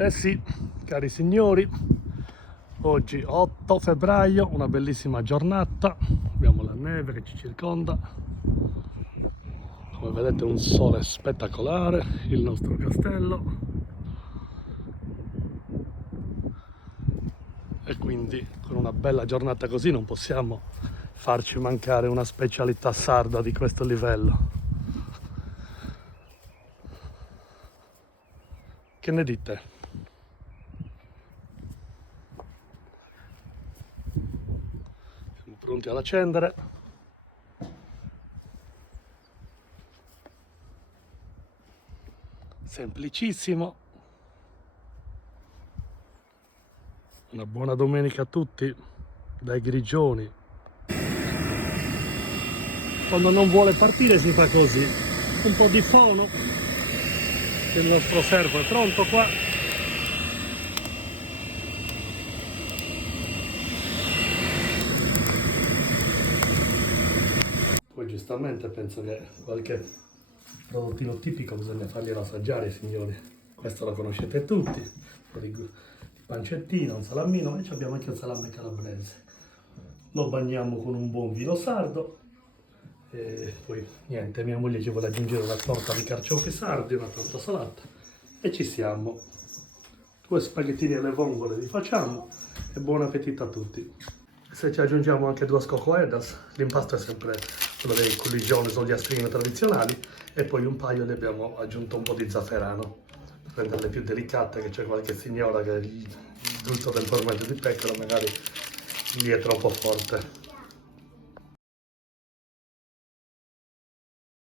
Eh sì, cari signori, oggi 8 febbraio, una bellissima giornata, abbiamo la neve che ci circonda, come vedete un sole spettacolare, il nostro castello, e quindi con una bella giornata così non possiamo farci mancare una specialità sarda di questo livello. Che ne dite? Siamo pronti ad accendere. Semplicissimo. Una buona domenica a tutti dai Grigioni. Quando non vuole partire si fa così, un po' di fono. Il nostro servo è pronto qua. Poi giustamente penso che qualche prodottino tipico bisogna farglielo assaggiare, signori. Questo lo conoscete tutti, un po' di pancettino, un salamino, e abbiamo anche un salame calabrese. Lo bagniamo con un buon vino sardo. E poi niente, mia moglie ci vuole aggiungere una torta di carciofi sardi, una torta salata, e ci siamo. 2 spaghettini alle vongole li facciamo e buon appetito a tutti. Se ci aggiungiamo anche 2 scocoedas, l'impasto è sempre quello dei culligioni o gli astrini tradizionali, e poi un paio le abbiamo aggiunto un po' di zafferano per renderle più delicate, che c'è qualche signora che il gusto del formaggio di pecora magari gli è troppo forte.